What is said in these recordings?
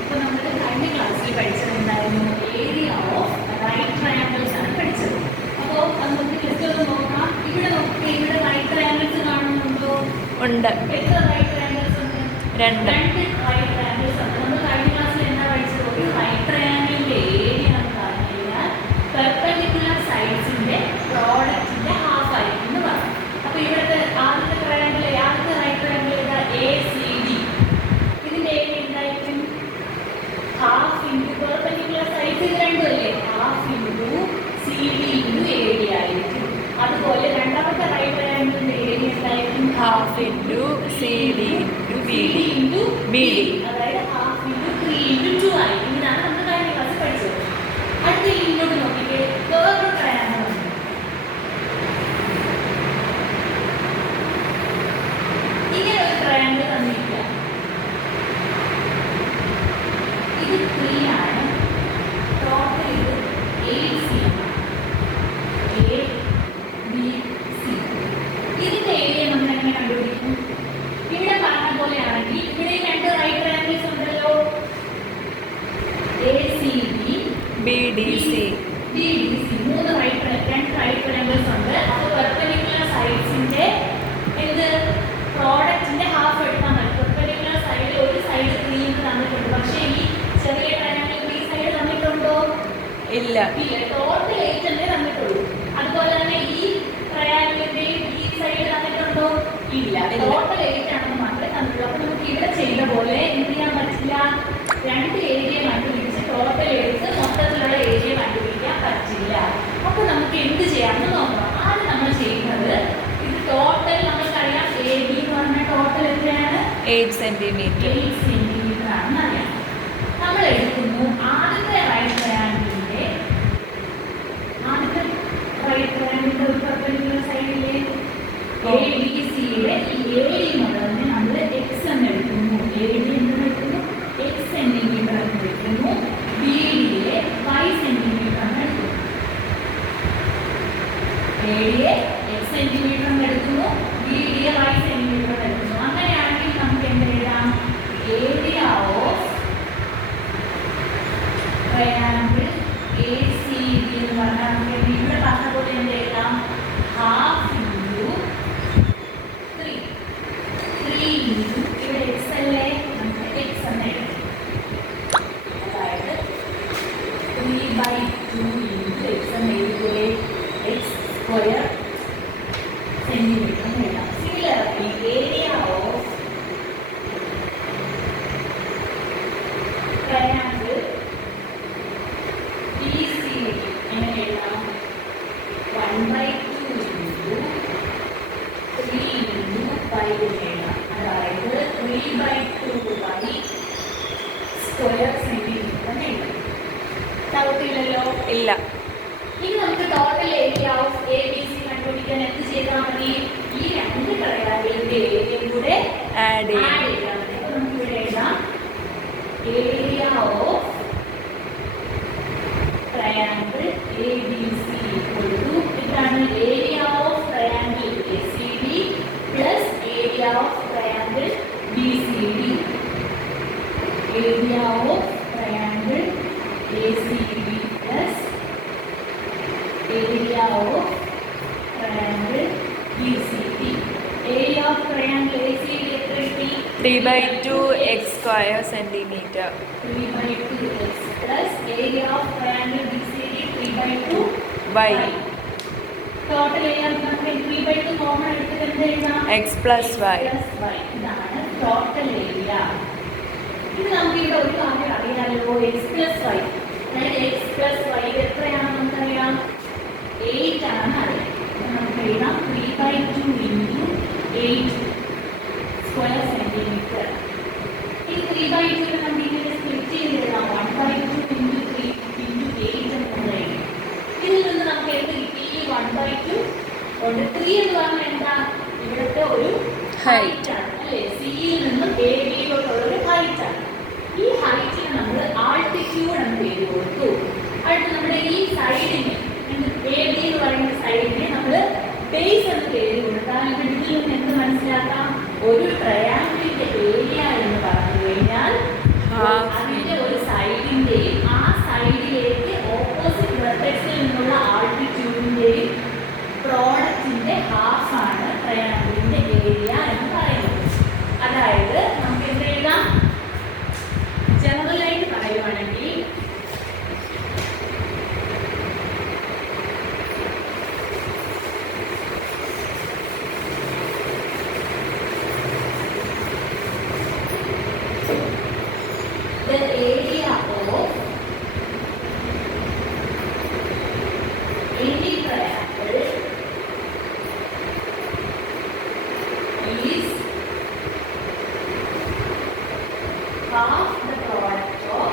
ഇപ്പോൾ നമ്മൾ കഴിഞ്ഞ ക്ലാസ്സിൽ പഠിച്ചത് എന്തായിരുന്നു? ഏരിയ ഓഫ് റൈറ്റ് ട്രയാങ്കിൾസ് ആണ് പഠിച്ചത്. അപ്പോൾ അത് നമുക്ക് ജസ്റ്റ് ഒന്ന് നോക്കാം. ഇവിടെ നോക്കി ഇവിടെ റൈറ്റ് ട്രയാങ്കിൾസ് കാണുന്നുണ്ടോ? ഉണ്ട്. എത്ര റൈറ്റ് ട്രയാങ്കിൾസ് ഉണ്ട്? രണ്ട് റൈറ്റ് ട്രയാങ്കിൾസ് ഉണ്ട്. നമ്മൾ കഴിഞ്ഞ ക്ലാസ്സിൽ എന്താ പഠിച്ചത്? ഒരു റൈറ്റ് ട്രയാങ്കിളിന്റെ ഏരിയ എന്ന് പറഞ്ഞു കഴിഞ്ഞാൽ പെർപെൻഡിക്കുലർ സൈഡ്സിന്റെ പ്രോഡക്റ്റിന്റെ ഹാഫ് ആയിരിക്കും എന്ന് പറഞ്ഞു. അപ്പോൾ ഇവിടുത്തെ ആദ്യത്തെ ട്രയാങ്കിൾ, ആദ്യത്തെ റൈറ്റ് ട്രയാങ്കിൾ ഏതാ? ACD. ഇതിന്റെ ഏരിയ എന്തായിരിക്കും? ഹാഫ് ഇൻറ്റു പെർപെൻഡിക്കുലർ സൈഡ്സ് ഇത് രണ്ടും അല്ലേ? Half into CD into area ആയിരിക്കും. അതുപോലെ രണ്ടാമത്തെ റൈറ്റ് ട്രയാങ്കിളിന്റെ ഏരിയ എന്തായിരിക്കും? Half into CD into BD. അതായത് ഹാഫ് ഇൻറ്റു 3 ഇൻറ്റു 2 ആയിരിക്കും. ഇതാണ് നമ്മൾ കഴിഞ്ഞ ക്ലാസ് പഠിച്ചത്. അടുത്ത ഇങ്ങോട്ട് നോക്കിക്കേ, വേറൊരു ട്രയാങ്കിൾ ഉണ്ട്. ഇങ്ങനെ ഒരു ട്രയാങ്കിൾ തന്നിരിക്കുക. ഇത് 3 ആണ്. ടോട്ടൽ ഇത് 8C ആണ്. ABC. ഇതിന്റെ ഏരിയ നമ്മൾ എങ്ങനെ കണ്ടുപിടിക്കും? ഇവിടെ പറഞ്ഞ പോലെയാണെങ്കിൽ ഇവിടെ രണ്ട് റൈറ്റ് ട്രയാങ്കിൾസ് ഉണ്ടല്ലോ, ACB, BDC. രണ്ട് റൈറ്റ് ട്രയാങ്കിൾസ് ഉണ്ട്. അപ്പോൾ പെർപെൻഡിക്കുലർ സൈഡ്സിന്റെ എന്ത് പ്രോഡക്റ്റിന്റെ ഹാഫ് എടുക്കാൻ പറ്റും. പെർപെൻഡിക്കുലർ സൈഡിൽ ഒരു സൈഡ് 3 എന്ന് തന്നിട്ടുണ്ട്. പക്ഷേ ഈ ചെറിയ ട്രയാങ്കിൾ ഈ സൈഡ് തന്നിട്ടുണ്ടോ? ഇല്ല. ടോട്ടൽ 8 എന്നേ തന്നിട്ടുള്ളൂ. അതുപോലെ തന്നെ ഈ ട്രയാങ്കിളിന്റെ ഈ സൈഡ് തന്നിട്ടുണ്ടോ? ഇല്ല. ടോട്ടൽ 8 ആണെന്ന് മാത്രമേ തന്നിട്ടുള്ളൂ. അപ്പോൾ നമുക്ക് ഇവിടെ ചെയ്ത പോലെ എന്ത് ചെയ്യാൻ പറ്റില്ല? രണ്ട് ഏരിയ കണ്ടുപിടിച്ച് ടോട്ടൽ എടുത്ത് മൊത്തത്തിലുള്ള ഏരിയ കണ്ടുപിടിക്കാൻ പറ്റില്ല. അപ്പോൾ നമുക്ക് എന്ത് ചെയ്യാമെന്ന് നോക്കാം. ആദ്യം നമ്മൾ ചെയ്യുന്നത്, ഇത് ടോട്ടൽ നമുക്കറിയാം AB എന്ന് പറഞ്ഞാൽ ടോട്ടൽ എത്രയാണ്? 8 സെന്റിമീറ്റർ. 8 സെന്റിമീറ്റർ ആണെന്ന് അറിയാം. നമ്മൾ എടുക്കുന്നു ആദ്യത്തെ റൈറ്റ് ട്രയാങ്കിളിന്റെ ഒരു പെർപെൻഡിക്കുലർ സൈഡിലെ ABCയുടെ ഈ ഏരിയ മുതലിന് നമ്മൾ X എന്ന് എടുക്കുന്നു. AD എന്ന് എടുക്കുന്നു, X സെന്റിമീറ്റർ എന്ന് എടുക്കുന്നു. BDയെ Y സെന്റിമീറ്റർ എന്ന് എടുക്കുന്നു. ADയെ X സെന്റിമീറ്റർ എന്ന് എടുക്കുന്നു, BDയെ Y സെന്റിമീറ്റർ എന്ന് എടുക്കുന്നു. അങ്ങനെയാണെങ്കിൽ നമുക്ക് എന്ത് എഴുതാം? ഏരിയ ഓഫ് ട്രയാങ്കിൾ ACB എന്ന് പറഞ്ഞാൽ നമുക്ക് ഇവിടെ പറഞ്ഞ പോലെ എന്ത് എഴുതാം? ഹാഫ് ഇൻറ്റു 3 ഇൻറ്റു ഇവിടെ X അല്ലേ, നമുക്ക് X എന്ന് എഴുതാം. അതായത് 3/2 ഇൻറ്റു X എന്ന് എഴുതിയേ X സ്ക്വയർ സെന്റിമീറ്റർ എന്ന് എഴുതാം. Similarly area of triangle BCD എങ്ങനെ എഴുതാം? 1/2 ഇൻറ്റു 3 ഇൻറ്റു 5 എന്ന് എഴുതാം. അതായത് 3/2 സ്ക്വയർ സെന്റിമീറ്റർ എന്ന് എഴുതാം. ഡൗട്ടില്ലല്ലോ? ഇല്ല. ഇനി നമുക്ക് ടോട്ടൽ ഏരിയ ഓഫ് ABC കണ്ടുപിടിക്കാൻ എന്ത് ചെയ്താൽ മതി? ഈ രണ്ട് ട്രയാങ്കിളിന്റെ ഏരിയ കൂടെ ആഡ് ചെയ്യാം. ചെയ്താൽ മതി. അപ്പോൾ നമുക്ക് ഇവിടെ എഴുതാം area of triangle ABC equal to, ഇതാണ് area of triangle ACD plus area of triangle BCD. Area of triangle ACD plus area of triangle BCD. Area of triangle ACD എത്ര കിട്ടി? 3/2 X square centimetre. 3/2 X plus area of triangle BCD 3/2 Y. Total area നമുക്ക് 3/2 common എടുത്തിട്ട് എന്ത് എഴുതാം? X plus Y. ഇതാണ് total area. ഇത് നമുക്ക് ഇവിടെ ഒരു കാര്യം അറിയാമല്ലോ, X plus Y. അതായത് X plus Y എത്രയാണെന്ന് നമുക്കറിയാം? 8 ആണെന്ന് അറിയാം. നമുക്ക് എഴുതാം 3/2 ഇൻറ്റു 8 സ്ക്വയർ സെന്റിമീറ്റർ. ഈ 3/2 നമുക്ക് ഇങ്ങനെ സ്പ്ലിറ്റ് ചെയ്ത് എഴുതാം. 1/2 ഇൻറ്റു 3 ഇൻറ്റു 8 എന്ന് എഴുതാം. ഇതിൽ നിന്ന് നമുക്ക് എന്ത് കിട്ടി? 1/2 കൊണ്ട് 3 എന്ന് പറഞ്ഞാൽ എന്താ? ഇവിടുത്തെ ഒരു ഹൈറ്റ് ആണ് അല്ലേ? സിയിൽ നിന്നും ABയിലോട്ടുള്ള ഒരു ഹൈറ്റ് ആണ്. ഈ ഹൈറ്റിന് നമ്മൾ ആൾട്ടിറ്റ്യൂഡ് എന്ന് പേര് കൊടുത്തു. അടുത്ത് നമ്മുടെ ഈ സൈഡിന് AB എന്ന് പറയുന്ന സൈഡിനെ നമ്മൾ ബേസ് എന്ന് പേര് കൊടുത്താൽ ഇതിൽ നിന്ന് എന്ത് മനസ്സിലാക്കാം? ഒരു ട്രയാങ്കിളിന്റെ ഏരിയ എന്ന് പറഞ്ഞു കഴിഞ്ഞാൽ the area of any triangle is half the product of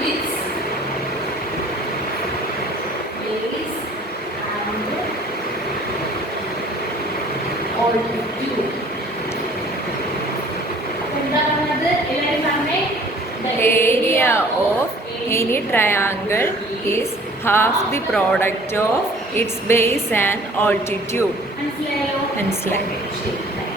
its base and altitude. എന്താ പറഞ്ഞത്? എല്ലാവരും പറഞ്ഞേ. The Area of any triangle is half the product of its base and altitude. മനസ്സിലായോ? മനസ്സിലായി. ശരി.